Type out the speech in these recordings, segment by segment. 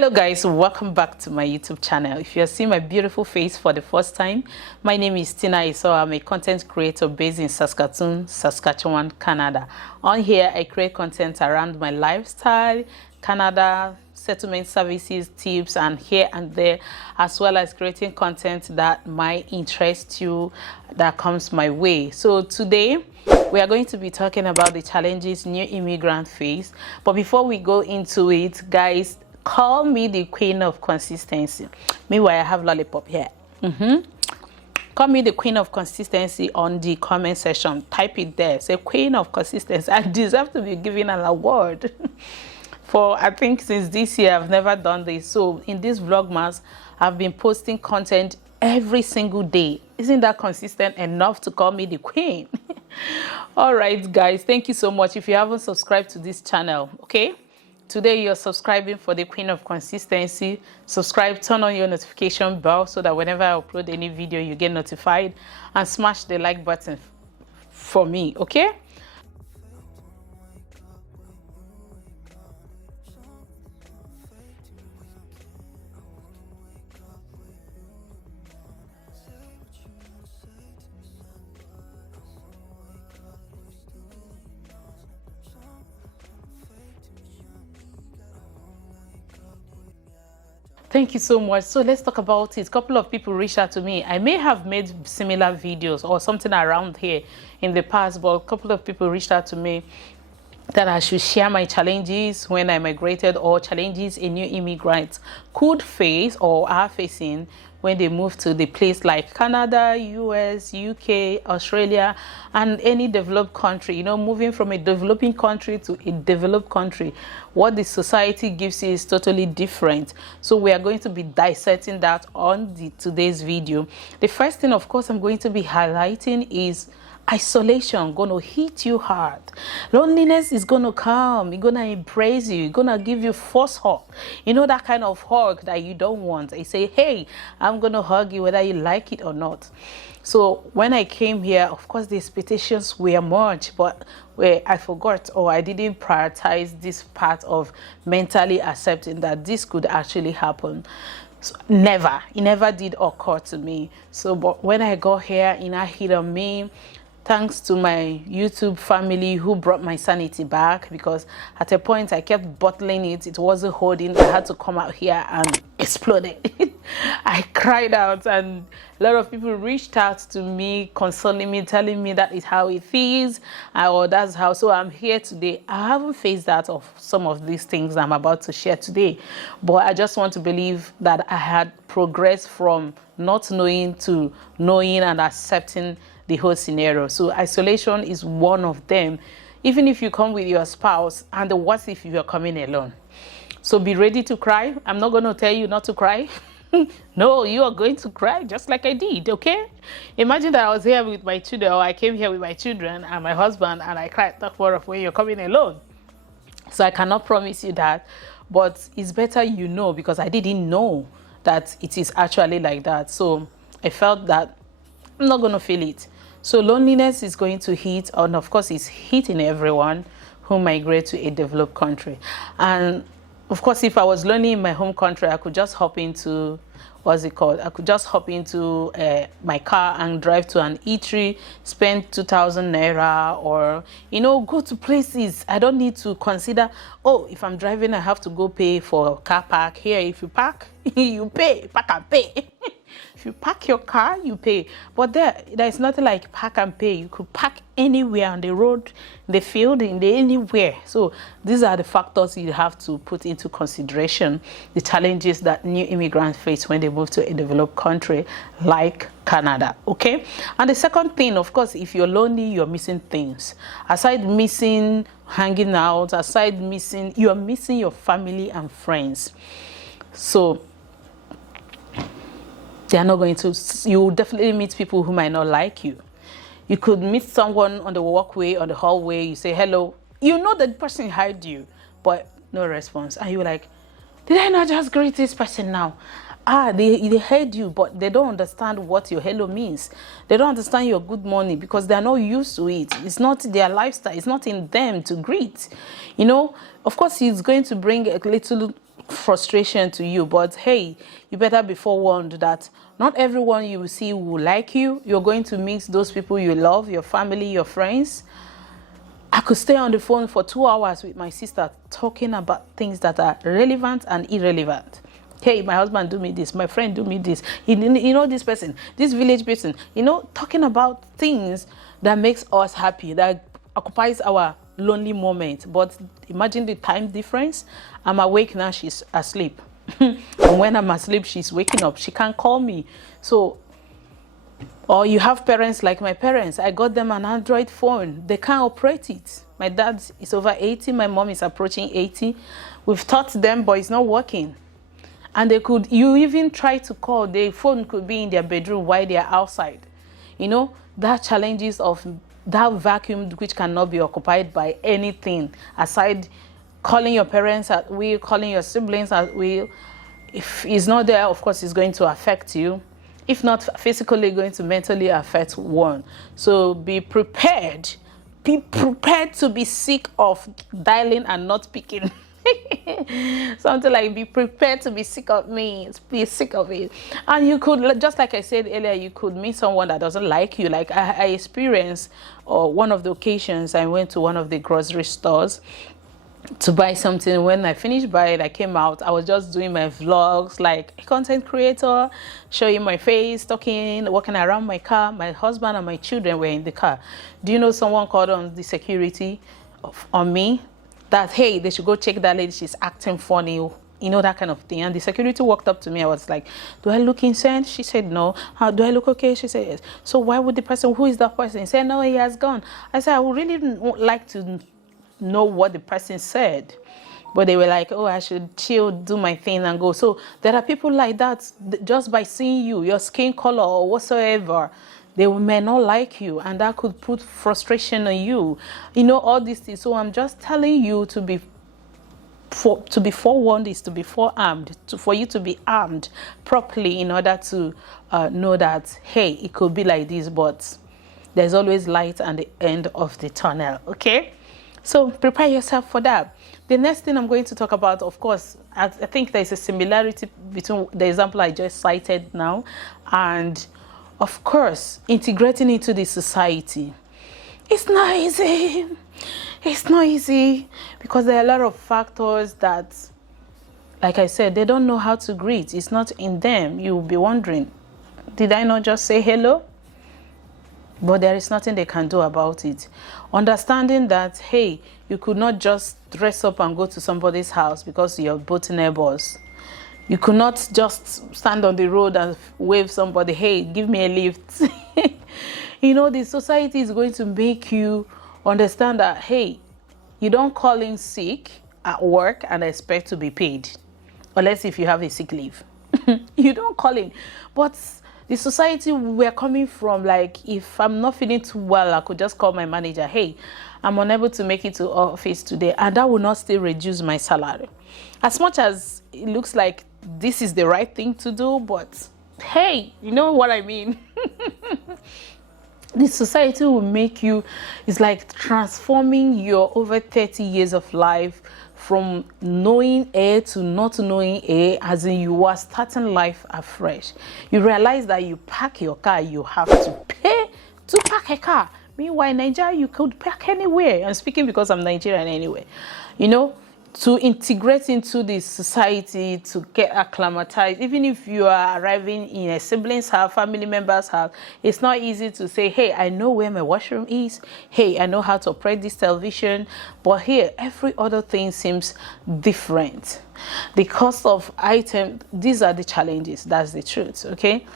Hello guys, welcome back to my YouTube channel. If you're seeing my beautiful face for the first time, my name is Isoa. I'm a content creator based in Saskatchewan, Canada. On here, I create content around my lifestyle, Canada, settlement services, tips, and here and there, as well as creating content that might interest you, that comes my way. So today, we are going to be talking about the challenges new immigrant face. But before we go into it, guys, call me the queen of consistency. Meanwhile, I have lollipop here. Call me the queen of consistency on the comment section. Type it there. Say queen of consistency. I deserve to be given an award. For I think since this year, I've never done this. So in this vlogmas, I've been posting content every single day. Isn't that consistent enough to call me the queen? All right, guys, thank you so much. If you haven't subscribed to this channel, okay? Today you're subscribing for the queen of consistency. Subscribe, turn on your notification bell so that whenever I upload any video, you get notified, and smash the like button for me, okay? Thank you so much. So let's talk about it. A couple of people reached out to me. I may have made similar videos or something around here in the past, but a couple of people reached out to me that I should share my challenges when I migrated, or challenges a new immigrant could face or are facing when they move to the place like Canada, US, UK, Australia, and any developed country. You know, moving from a developing country to a developed country, what the society gives you is totally different. So we are going to be dissecting that on today's video. The first thing, of course, I'm going to be highlighting is isolation gonna hit you hard. Loneliness is gonna come. It's gonna embrace you. It's gonna give you force hug. You know, that kind of hug that you don't want. I say, hey, I'm gonna hug you whether you like it or not. So when I came here, of course, the expectations were much, but where I forgot, or I didn't prioritize this part of mentally accepting that this could actually happen. So it never did occur to me. So but when I got here, it hit on me. Thanks to my YouTube family who brought my sanity back, because at a point I kept bottling it. It wasn't holding. I had to come out here and explode it. I cried out, and a lot of people reached out to me, consoling me, telling me that is how it is, or that's how. So I'm here today. I haven't faced that of some of these things I'm about to share today, but I just want to believe that I had progressed from not knowing to knowing and accepting the whole scenario. So isolation is one of them, even if you come with your spouse, and the worst if you're coming alone. So be ready to cry. I'm not going to tell you not to cry. No, you are going to cry just like I did, okay? Imagine that I was here with my children, or I came here with my children and my husband, and I cried. Talk more of when you're coming alone. So I cannot promise you that, but it's better you know, because I didn't know that it is actually like that. So I felt that I'm not going to feel it. So loneliness is going to hit, and of course it's hitting everyone who migrate to a developed country. And of course, if I was lonely in my home country, I could just hop into, what's it called? I could just hop into my car and drive to an eatery, spend 2,000 naira, or, you know, go to places. I don't need to consider, oh, if I'm driving, I have to go pay for car park. Here, if you park, you pay, park and pay. If you park your car, you pay. But there's nothing like park and pay. You could park anywhere on the road, the field, anywhere. So these are the factors you have to put into consideration, the challenges that new immigrants face when they move to a developed country like Canada, okay? And the second thing, of course, if you're lonely, you're missing things. Aside missing hanging out, you're missing your family and friends. So they are not going to, you will definitely meet people who might not like you. You could meet someone on the walkway, on the hallway, you say hello. You know that person heard you, but no response. And you're like, did I not just greet this person now? They heard you, but they don't understand what your hello means. They don't understand your good morning, because they're not used to it. It's not their lifestyle. It's not in them to greet. You know, of course, it's going to bring a little frustration to you. But hey, you better be forewarned that not everyone you will see will like you. You're going to meet those people you love, your family, your friends. I could stay on the phone for 2 hours with my sister talking about things that are relevant and irrelevant. Hey, my husband do me this, my friend do me this, you know, this person, this village person, you know, talking about things that makes us happy, that occupies our lonely moment. But imagine the time difference. I'm awake now, she's asleep. And when I'm asleep, she's waking up. She can't call me. So, or you have parents like my parents. I got them an Android phone. They can't operate it. My dad is over 80. My mom is approaching 80. We've taught them, but it's not working. And you even try to call, the phone could be in their bedroom while they're outside. You know, that challenges of that vacuum which cannot be occupied by anything aside calling your parents at will, calling your siblings at will. If it's not there, of course, it's going to affect you. If not physically, going to mentally affect one. So be prepared. Be prepared to be sick of dialing and not picking. Something like be prepared to be sick of me, be sick of it. And you could, just like I said earlier, you could meet someone that doesn't like you. Like I experienced one of the occasions I went to one of the grocery stores to buy something. When I finished buying, I came out, I was just doing my vlogs like a content creator, showing my face, talking, walking around my car. My husband and my children were in the car. Do you know someone called on the security on me that, hey, they should go check that lady, she's acting funny, you know, that kind of thing. And the security walked up to me. I was like, do I look insane? She said, no. How do I look okay? She said, yes. So why would the person, who is that person? He said, no, he has gone. I said, I would really like to know what the person said. But they were like, oh, I should chill, do my thing and go. So there are people like that, just by seeing you, your skin color or whatsoever, they may not like you, and that could put frustration on you. You know, all these things. So I'm just telling you to be forewarned is to be forearmed, for you to be armed properly in order to know that, hey, it could be like this, but there's always light at the end of the tunnel. Okay, so prepare yourself for that. The next thing I'm going to talk about, of course, I think there's a similarity between the example I just cited now and, of course, integrating into the society. It's not easy. It's not easy because there are a lot of factors that, like I said, they don't know how to greet. It's not in them. You'll be wondering, did I not just say hello? But there is nothing they can do about it. Understanding that, hey, you could not just dress up and go to somebody's house because you're both neighbors. You could not just stand on the road and wave somebody, hey, give me a lift. You know, the society is going to make you understand that, hey, you don't call in sick at work and expect to be paid. Unless if you have a sick leave. You don't call in. But the society we're coming from, like, if I'm not feeling too well, I could just call my manager, hey, I'm unable to make it to office today. And that will not still reduce my salary. As much as it looks like this is the right thing to do, but hey, you know what I mean? The society will make you, it's like transforming your over 30 years of life from knowing A to not knowing A, as in you are starting life afresh. You realize that you park your car, you have to pay to park a car. Meanwhile, in Nigeria, you could park anywhere. I'm speaking because I'm Nigerian anyway. You know, to integrate into the society, to get acclimatized, even if you are arriving in a sibling's house, family member's house, it's not easy to say, hey, I know where my washroom is. Hey, I know how to operate this television. But here, every other thing seems different. The cost of item, these are the challenges. That's the truth, okay?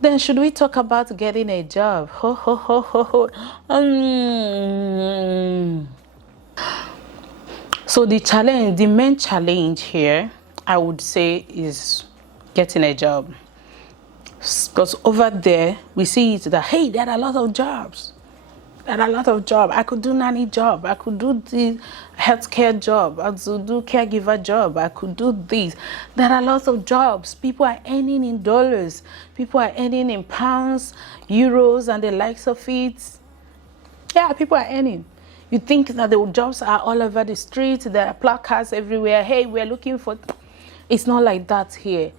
Then should we talk about getting a job? Ho, ho, ho, ho, ho. So the main challenge here, I would say, is getting a job. Because over there, we see it that, hey, there are a lot of jobs. There are a lot of jobs. I could do nanny job. I could do the healthcare job. I could do caregiver job. I could do this. There are lots of jobs. People are earning in dollars. People are earning in pounds, euros, and the likes of it. Yeah, people are earning. You think that the jobs are all over the street. There are placards everywhere. Hey, we're looking for... It's not like that here.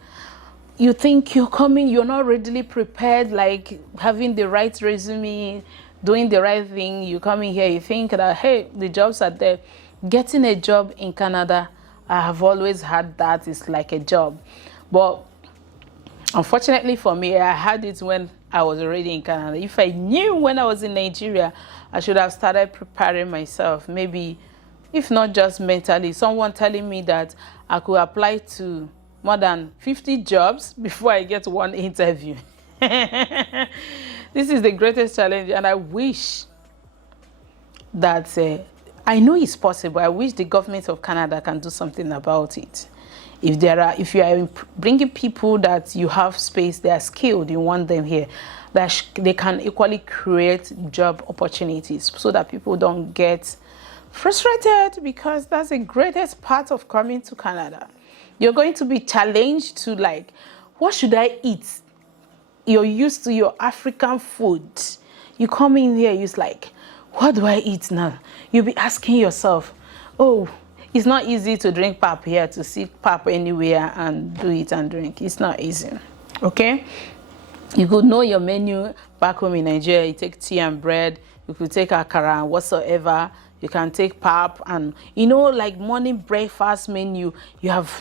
You think you're coming, you're not readily prepared, like having the right resume, doing the right thing. You come in here, you think that, hey, the jobs are there. Getting a job in Canada, I have always had that. It's like a job. But unfortunately for me, I had it when I was already in Canada. If I knew when I was in Nigeria, I should have started preparing myself. Maybe, if not just mentally, someone telling me that I could apply to more than 50 jobs before I get one interview. This is the greatest challenge, and I wish that I know it's possible. I wish the government of Canada can do something about it. If you are bringing people that you have space, they are skilled, you want them here, that they can equally create job opportunities so that people don't get frustrated, because that's the greatest part of coming to Canada. You're going to be challenged to, like, what should I eat? You're used to your African food. You come in here, you're like, what do I eat now? You'll be asking yourself, oh, it's not easy to drink pap here, to see pap anywhere and do it and drink. It's not easy, okay? You could know your menu back home in Nigeria. You take tea and bread. You could take akara and whatsoever. You can take pap and, like morning breakfast menu. You have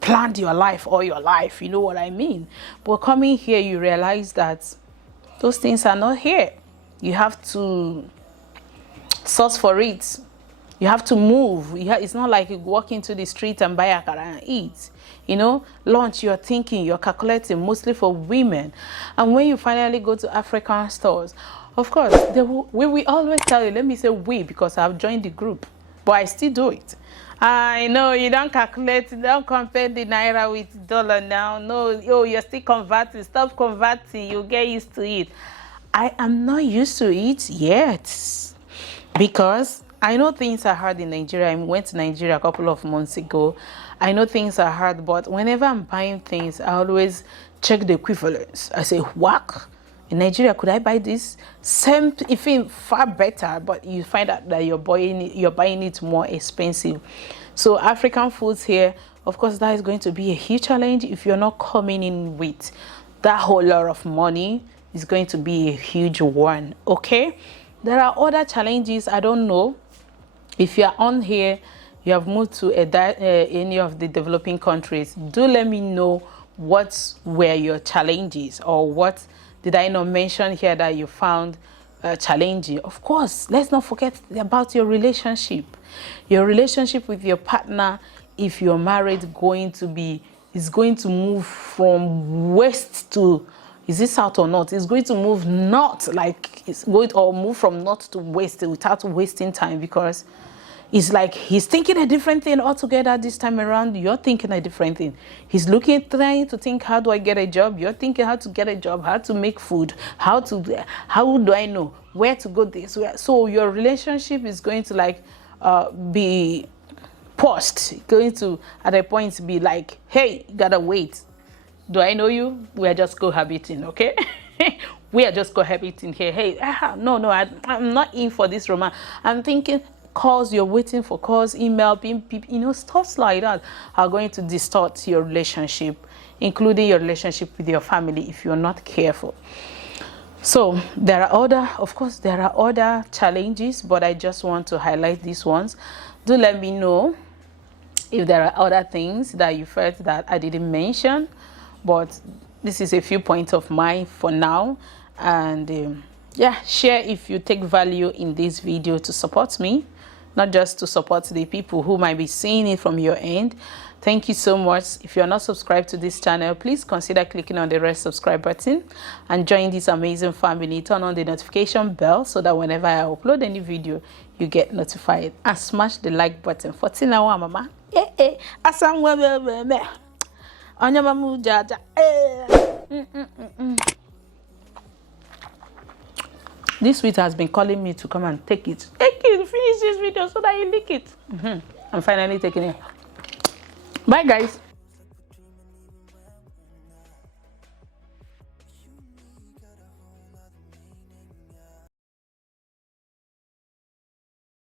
planned your life all your life. You know what I mean? But coming here, you realize that those things are not here. You have to source for it. You have to move. It's not like you walk into the street and buy akara and eat. Lunch, you're thinking, you're calculating, mostly for women. And when you finally go to African stores, of course, we will always tell you, let me say we, because I've joined the group, but I still do it. I know you don't calculate, you don't compare the naira with dollar now. No, you're still converting. Stop converting. You get used to it. I am not used to it yet, because I know things are hard in Nigeria. I went to Nigeria a couple of months ago. I know things are hard, but whenever I'm buying things, I always check the equivalence. I say, what? In Nigeria, could I buy this? Same, even far better, but you find out that you're buying it more expensive. So African foods here, of course, that is going to be a huge challenge. If you're not coming in with that whole lot of money, it's going to be a huge one, okay? There are other challenges. I don't know if you're on here, you have moved to any of the developing countries. Do let me know what were your challenges, or what did I not mention here that you found challenging. Of course, let's not forget about your relationship. Your relationship with your partner, if you're married, is going to move from west to, is it south or north? It's going to move north, like it's going, or move from north to west without wasting time, because it's like he's thinking a different thing altogether this time around. You're thinking a different thing. He's trying to think, how do I get a job? You're thinking how to get a job, how to make food, how do I know where to go this way? So your relationship is going to be paused. Going to at a point be like, hey, you gotta wait. Do I know you? We are just cohabiting, okay? We are just cohabiting here. Hey, no, I'm not in for this romance. I'm thinking calls, you're waiting for calls, email, stuff like that are going to distort your relationship, including your relationship with your family, if you're not careful. So there are other challenges, but I just want to highlight these ones. Do let me know if there are other things that you felt that I didn't mention, but this is a few points of mine for now. And share if you take value in this video to support me, not just to support the people who might be seeing it from your end. Thank you so much. If you're not subscribed to this channel, please consider clicking on the red subscribe button and join this amazing family. Turn on the notification bell so that whenever I upload any video, you get notified. And smash the like button. 14 hour mama. This sweet has been calling me to come and take it. Take it, finish this video so that you lick it. I'm finally taking it. Bye, guys.